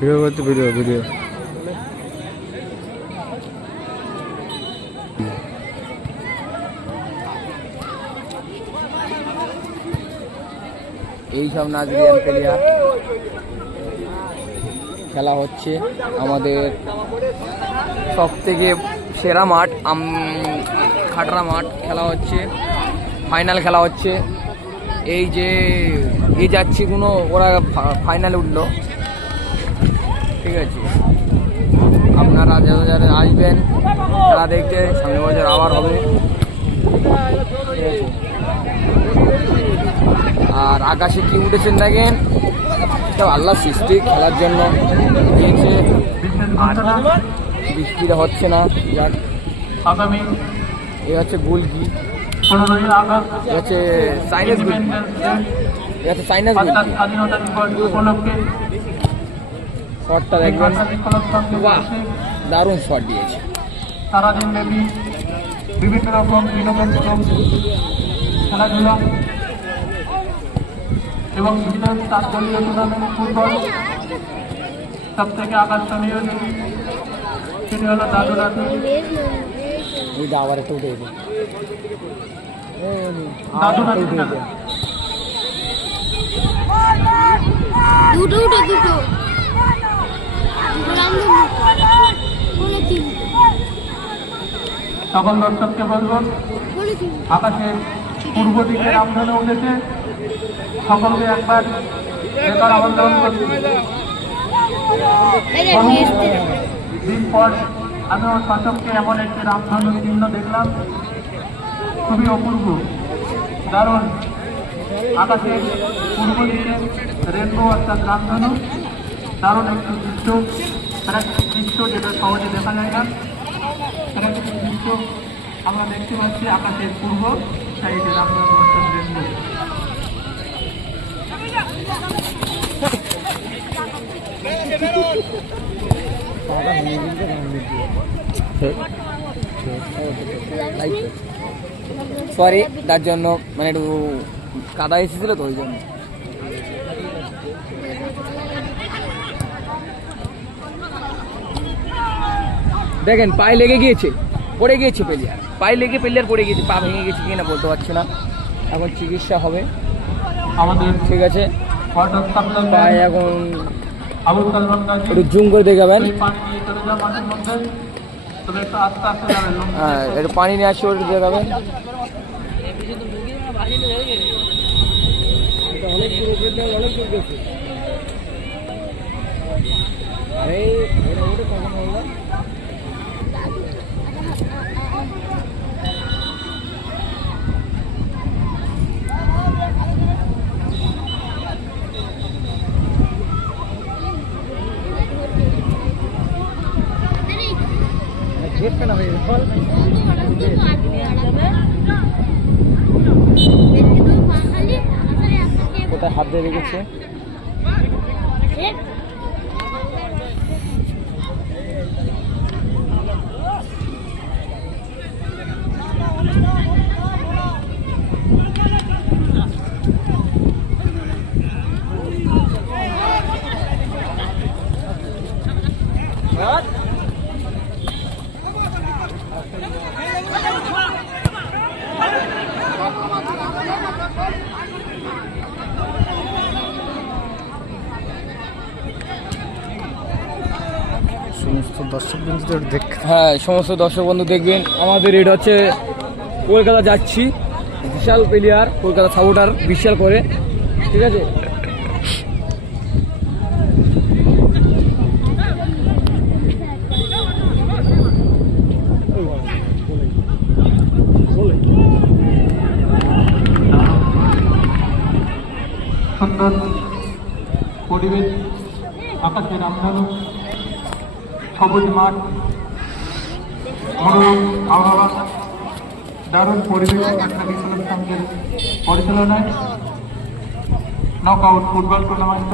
Video করতে video এইসব নাজরিয়ান player খেলা হচ্ছে। আমাদের সব থেকে সেরা মাঠ খাটরা মাঠ খেলা হচ্ছে, ফাইনাল খেলা হচ্ছে। এই যে যাচ্ছে ওরা ফাইনালে উঠলো। ঠিক আছে, আপনারা যারা আসবেন খেলা দেখতে, সামনের বছর আবার হবে। আর আকাশে কি উঠেছেন দেখেন, সব আল্লাহ সৃষ্টি খেলার জন্য দিয়েছে। আর বৃষ্টিটা হচ্ছে না। যাক, এই হচ্ছে গোলকি, হচ্ছে চাইনিজ গোলকি, হচ্ছে চাইনিজ গোলকি। শটটা দেখবেন, বাহ, দারুণ শট দিয়েছে। সারাদিন ব্যাপী বিভিন্ন রকম বিনোদন খেলাধুলা এবং বিভিন্ন তাৎপর্য টুর্নামেন্ট ফুটবল সব থেকে আকর্ষণীয় সেটি হলো দাদু দাদু। আবার একটু উঠে দাদু দাদু সকল দর্শককে বলব, আকাশের পূর্ব দিকে রামধনু উঠেছে। সকলকে একবার দেখার আমন্ত্রণ করছি। দিন পর আমি আমার শাসককে এমন একটি রামধনু চিহ্ন দেখলাম, খুবই অপূর্ব, দারুণ। আকাশের পূর্ব দিকে রেনবো অর্থাৎ রামধনু, দারুণ একটি দৃশ্য, যেটা সহজে দেখা যায় না। সেটা একটি দৃশ্য আমরা দেখতে পাচ্ছি আকাশের পূর্ব সাইডে রামধনু অর্থাৎ রেনবো। সরি, তার জন্য মানে একটু কাদা এসেছিল তো, ওই জন্য। দেখেন পায়ে লেগে গিয়েছে, পড়ে গিয়েছে প্লেয়ার, পায়ে লেগে প্লেয়ার পড়ে গিয়েছে, পা ভেঙে গেছে কিনা বলতে পারছি না। এখন চিকিৎসা হবে আমাদের, ঠিক আছে। পায়ে এখন একটু জুম করে দেখাবেন। হ্যাঁ, একটু পানি নিয়ে আসি, ওটা দেখাবেন। কোথায় হাত দিয়ে রেখেছে? হ্যাঁ, সমস্ত দর্শক বন্ধু দেখবেন। আমাদের এটা হচ্ছে কলকাতা যাচ্ছি, বিশাল প্লেয়ার, কলকাতা সাপোর্টার বিশাল করে, ঠিক আছে। সুন্দর পরিবেশ, আকাশের রামধনু, সবুজ মাঠ, মনোরম আবহাওয়া, দারুণ পরিবেশ। পরিচালনায় নক আউট ফুটবল টুর্নামেন্ট